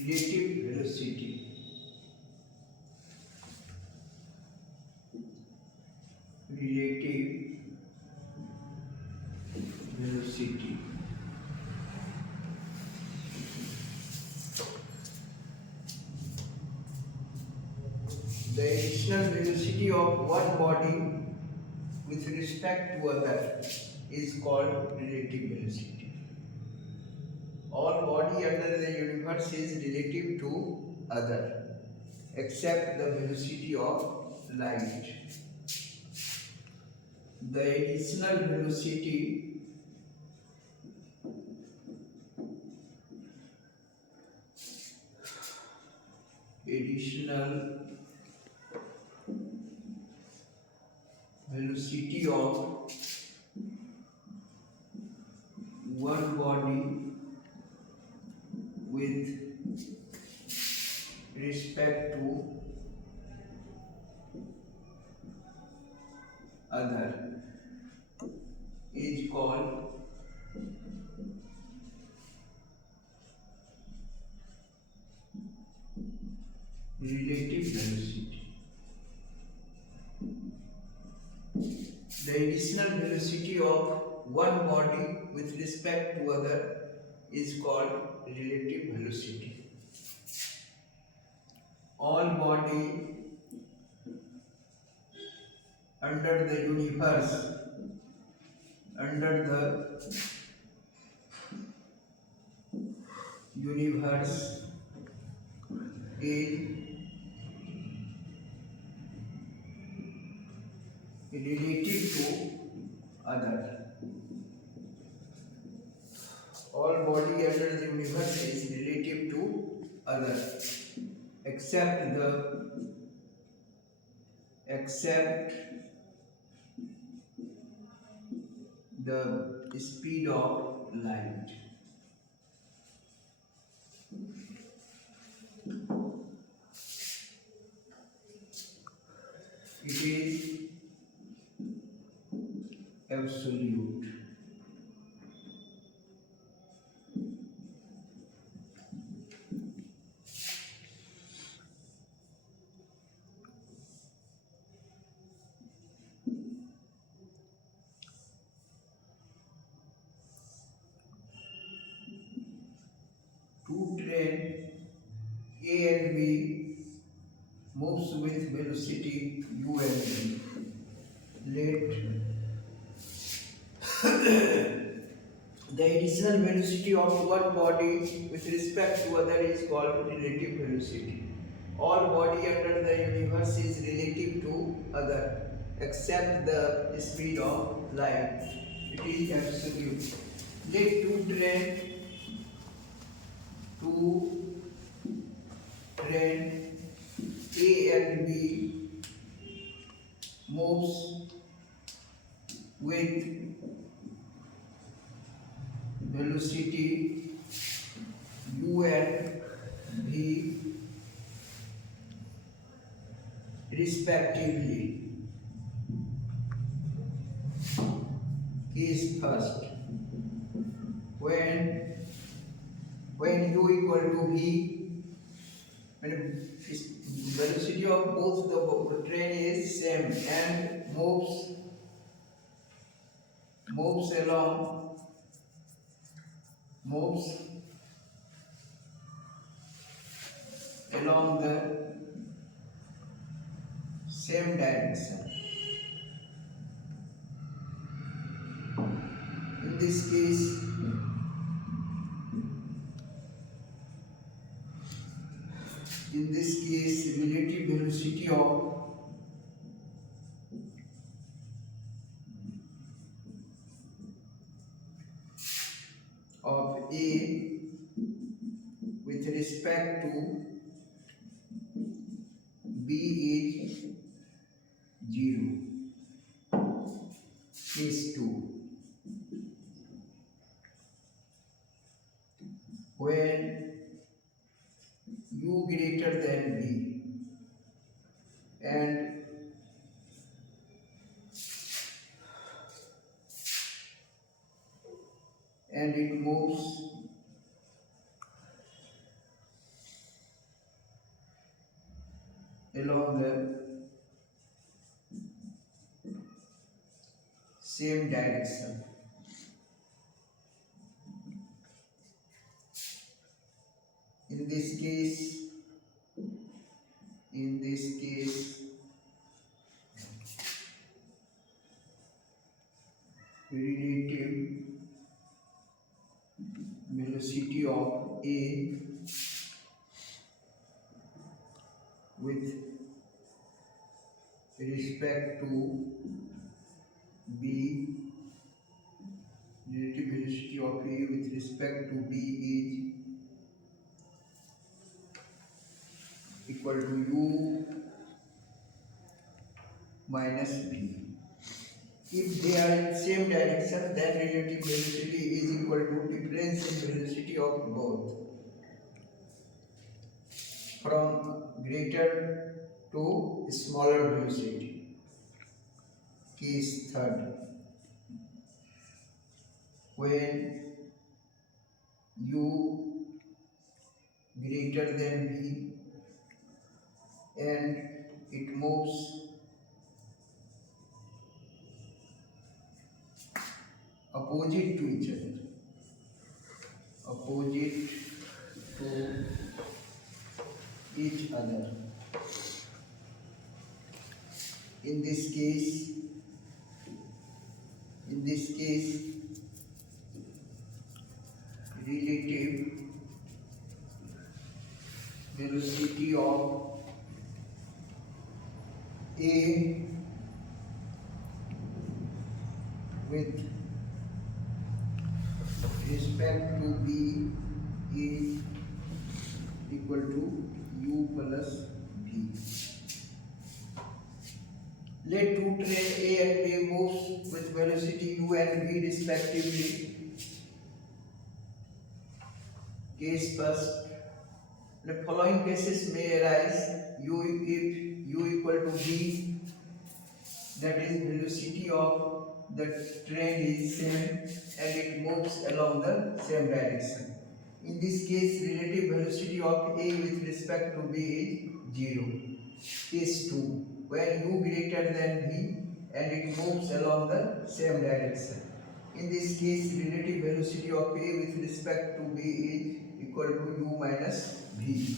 relative velocity. Relative velocity. The additional velocity of one body with respect to other is called relative velocity. All body under the universe is relative to other except the velocity of light. The additional velocity of one body with respect to other is called relative velocity. The additional velocity of one body with respect to other is called relative velocity. All body under the universe is relative to other. All body under the universe is relative to other except the speed of light. It is absolute. Two trains A and B moves with velocity u and v. Let the additional velocity of one body with respect to other is called relative velocity. All body under the universe is relative to other except the speed of light. It is absolute. Let two train A and B moves with velocity u and v respectively. Case first. When u equal to v, when velocity of both the train is same and moves along the same direction. In this case, relative velocity of A with respect to B is 0. Case 2. When u greater than v and it moves along the same direction. In this case, in this case, relative velocity of A with respect to B, relative velocity of A with respect to B is equal to U minus B. If they are in same direction, then relative velocity is equal to difference in velocity of both from greater to smaller velocity. Case third, when U greater than V and it moves opposite to each other, opposite to each other. In this case, relative velocity of A with respect to B is equal to U plus V. Let two trains A and B move with velocity U and V respectively. Case first. The following cases may arise. If U equal to V, that is velocity of the train is same and it moves along the same direction. In this case, relative velocity of A with respect to B is 0. Case 2, when U greater than V and it moves along the same direction. In this case, relative velocity of A with respect to B is equal to U minus V.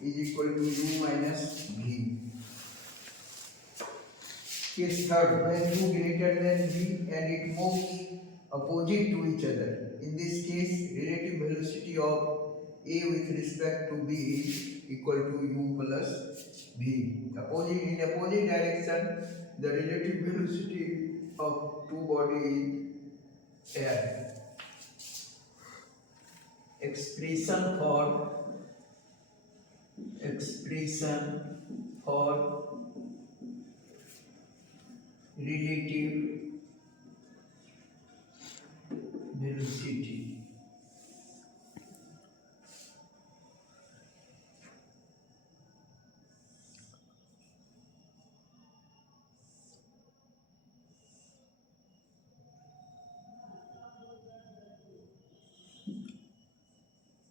Is equal to U minus V. Case third, when U greater than V and it moves opposite to each other. In this case, relative velocity of A with respect to B is equal to U plus V. In opposite direction, the relative velocity of two bodies is air. Expression for relative velocity.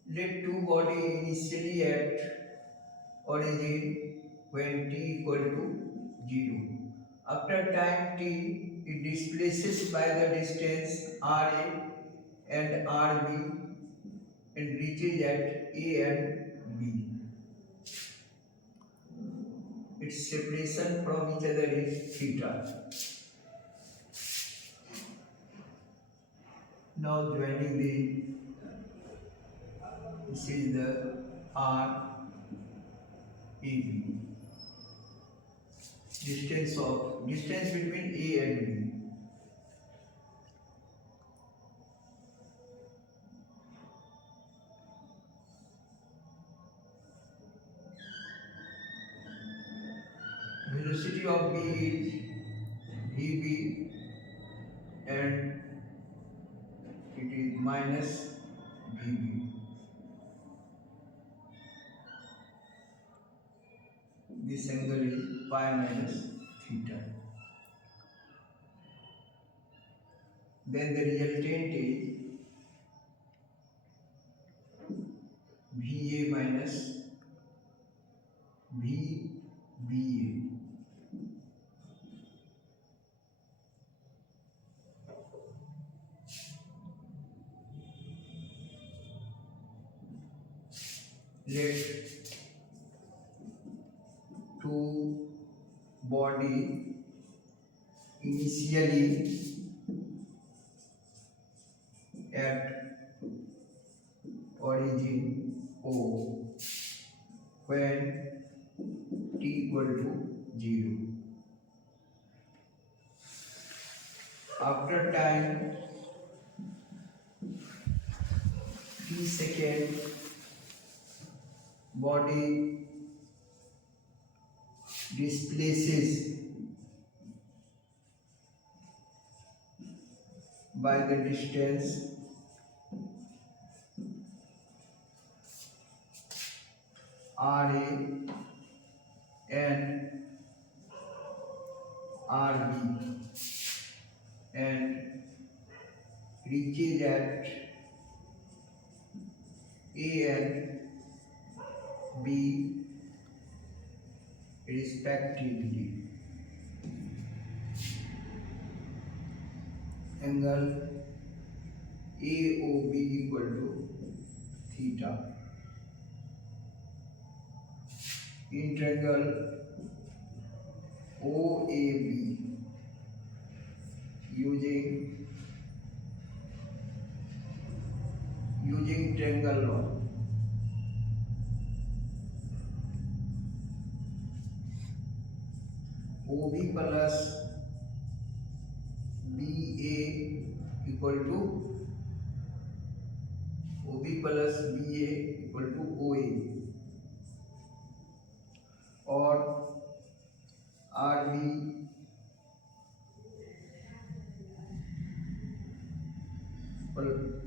Let two bodies initially at origin when t equal to 0. After time t, it displaces by the distance Ra and Rb and reaches at A and B. Its separation from each other is theta. Now joining this is the R AB. Distance between A and B. Velocity of B is VB and it is minus VB. This angle is pi minus theta. Then the resultant is VA minus V let two body initially at origin O when t equal to 0. After time t second, body displaces by the distance RA and RB and reaches at A and B respectively. Angle AOB equal to theta. In triangle OAB using triangle law, OB plus BA equal to OA or RB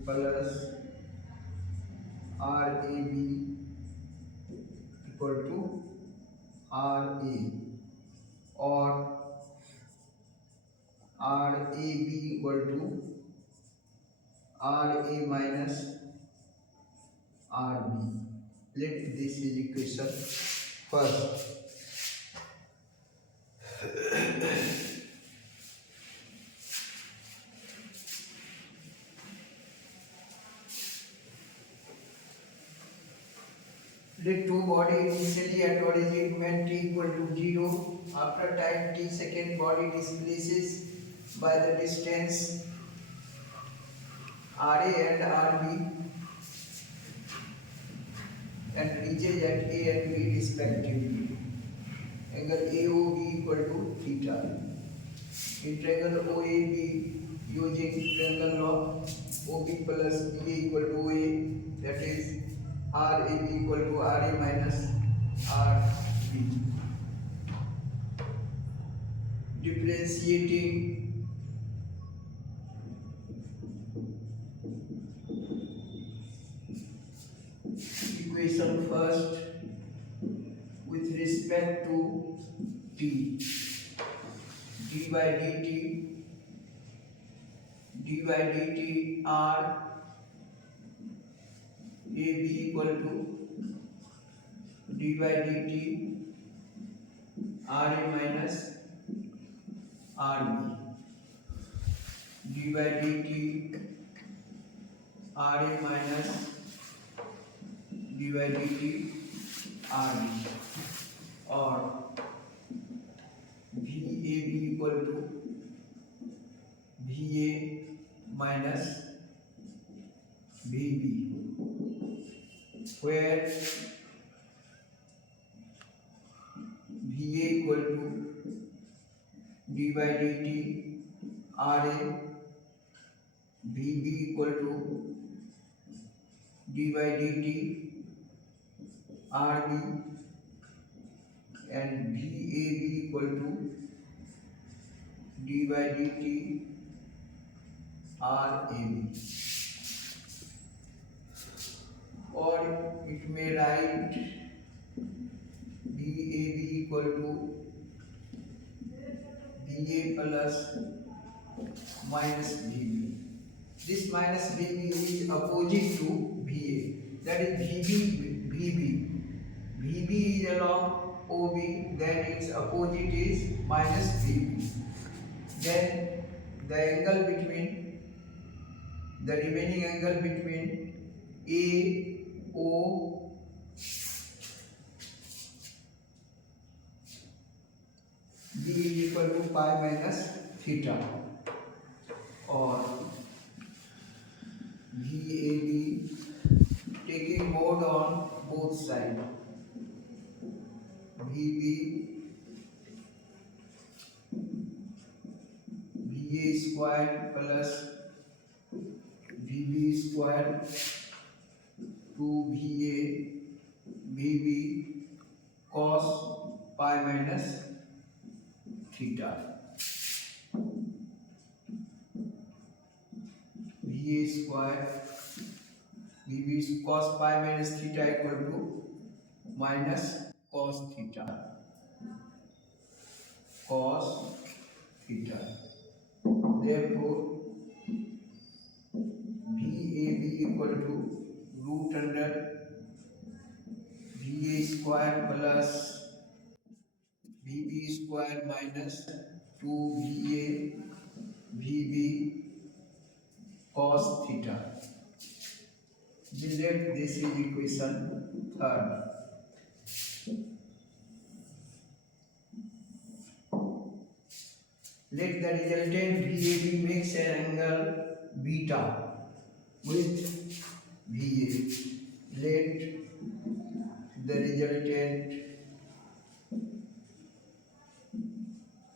plus RAB equal to RA or RAB equal to RA minus RB. Let this is equation first. Let two body initially at origin when t equal to 0. After time t second, body displaces by the distance RA and RB and reaches at A and B respectively. Angle AOB equal to theta. In triangle OAB using triangle law, OB plus BA equal to OA, that is RAB equal to RA minus RB. Differentiating equation first with respect to t. d by dt r AB equal to d by dt RA minus RB. d by dt RA minus d by dt RB or VAB equal to VA minus VB, where VA equal to d by dt RA, VB equal to d by dt RB and VAB equal to d by dt RAB. Or it may write VAB equal to VA plus minus VB. This minus VB is opposite to VA. That is VB. VB is along OB, then its opposite is minus VB. Then the remaining angle between AO is equal to pi minus theta, or VAB, taking mode on both sides, VB VA square plus VB square to VB cos pi minus theta. VA square VB cos pi minus theta equal to minus cos theta. Cos theta. Therefore, VAB equal to root under VA square plus VB square minus 2VA VB cos theta. Let this is equation third. Let the resultant VAB makes an angle beta with VA. Let the resultant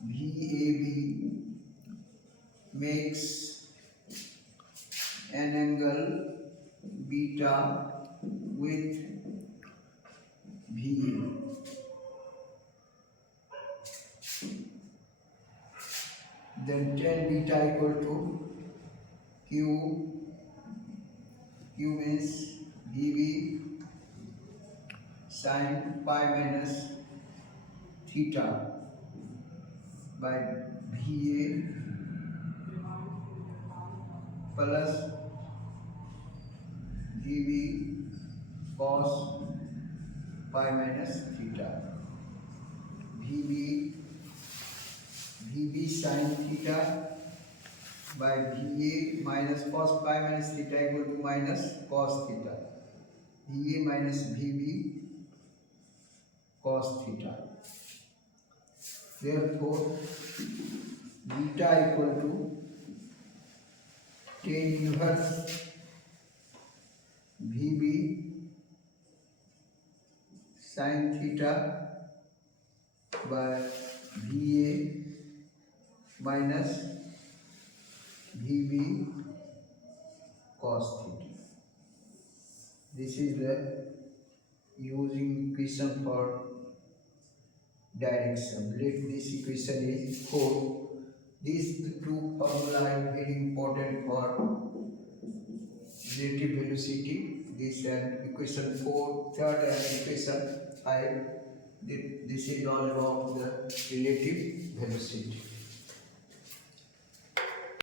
VAB makes an angle beta with VA. Then tan beta equal to Q means VB sin pi minus theta by VA plus VB cos pi minus theta. VB sin theta by VA minus cos pi minus theta equal to minus cos theta. VA minus VB cos theta. Therefore, beta equal to tan inverse VB sin theta by VA minus VB cos theta. This is the using equation for direction. Let this equation is 4. These two formula are very important for relative velocity. This and equation 4, third and equation 5. This is all about the relative velocity.